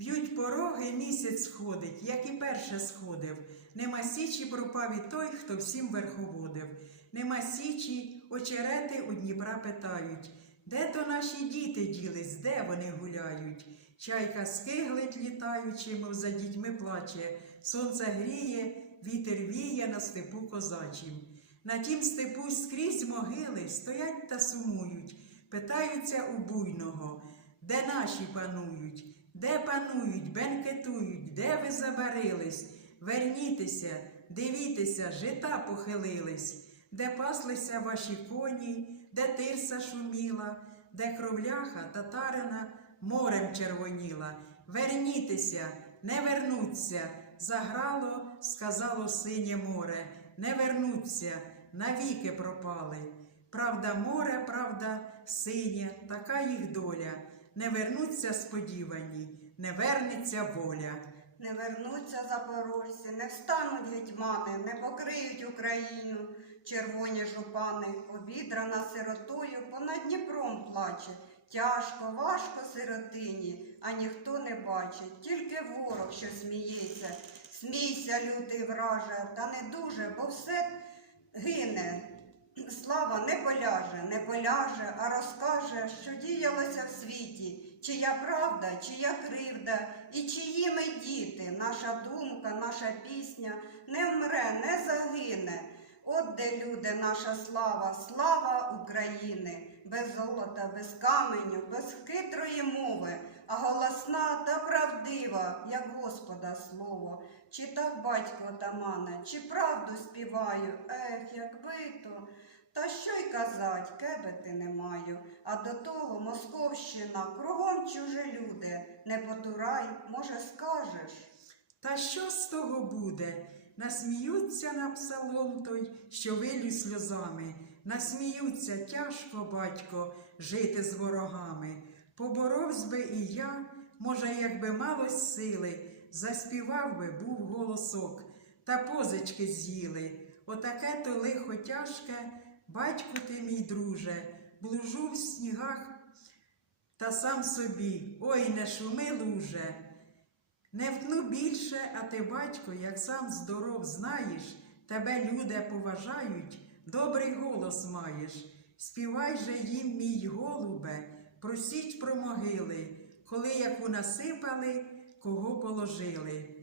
Б'ють пороги, місяць сходить, як і перше сходив. Нема січі пропав і той, хто всім верховодив. Нема січі, очерети у Дніпра питають. Де то наші діти ділись, де вони гуляють? Чайка скиглить літаючи, мов за дітьми плаче. Сонце гріє, вітер віє на степу козачим. На тім степу скрізь могили стоять та сумують, питаються у буйного, де наші панують, де панують, бенкетують, де ви забарились? Вернітеся, дивіться, жита похилились, де паслися ваші коні, де тирса шуміла, де кровляха татарина морем червоніла. Вернітеся, не вернуться, заграло, сказало синє море, не вернуться, навіки пропали. Правда, море, правда, синє, така їх доля. Не вернуться сподівані, не вернеться воля. Не вернуться запорожці, не встануть гетьмани, не покриють Україну. Червоні жупани, обідрана сиротою, понад Дніпром плаче. Тяжко, важко сиротині, а ніхто не бачить, тільки ворог, що сміється. Смійся, лютий враже, та не дуже, бо все гине. Слава не поляже, не поляже, а розкаже, що діялося в світі, чия правда, чия кривда, і чиї ми діти, наша думка, наша пісня не вмре, не загине. От де люди, наша слава, слава України, без золота, без каменю, без хитрої мови, а голосна та правдива, як Господа слово. Чи так батько отамане, чи правду співаю? Ех, якби то. Та що й казать, кебети не маю, а до того Московщина, кругом чужі люди, не потурай, може, скажеш. Та що з того буде? Насміються на псалом той, що вилю сльозами. Насміються тяжко, батько, жити з ворогами. Поборовсь би і я, може, якби мало сили, заспівав би був голосок, та позички з'їли. Отаке то лихо тяжке, батьку ти мій друже, блужу в снігах та сам собі, ой, не шуми луже. Не втну більше, а ти, батько, як сам здоров знаєш, тебе люди поважають, добрий голос маєш. Співай же їм, мій голубе, просіть про могили, коли яку насипали, кого положили.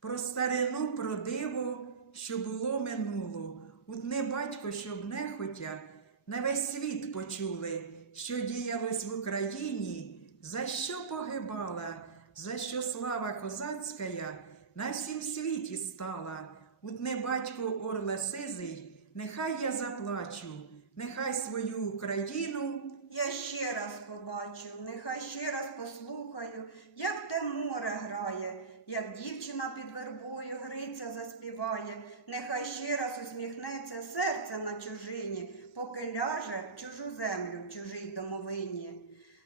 Про старину, про диво, що було минуло, утни, батько, щоб нехотя на весь світ почули, що діялось в Україні, за що погибала, за що слава козацька на всім світі стала. Утне батько орле сизий, нехай я заплачу, нехай свою Україну. Я ще раз побачу, нехай ще раз послухаю, як те море грає, як дівчина під вербою Гриця заспіває, нехай ще раз усміхнеться серце на чужині, поки ляже в чужу землю, в чужій домовині.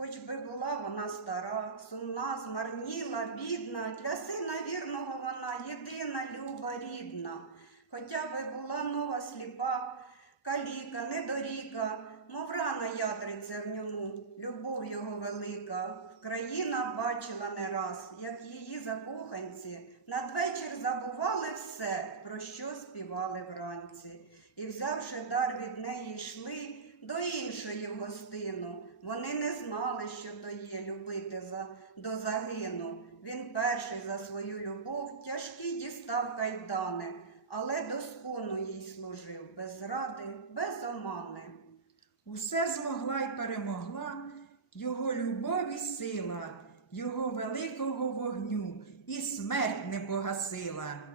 Хоч би була вона стара, сумна, змарніла, бідна, для сина вірного вона єдина, люба, рідна. Хоча би була нова сліпа, каліка, недоріка, мов рана ядриться в ньому, любов його велика. Країна бачила не раз, як її закоханці надвечір забували все, про що співали вранці. І, взявши дар від неї, йшли до іншої в гостину. Вони не знали, що то є любити за, до загину. Він перший за свою любов тяжкі дістав кайдани, але до скону їй служив без зради, без омани. Усе змогла й перемогла його любов і сила, його великого вогню, і смерть не погасила.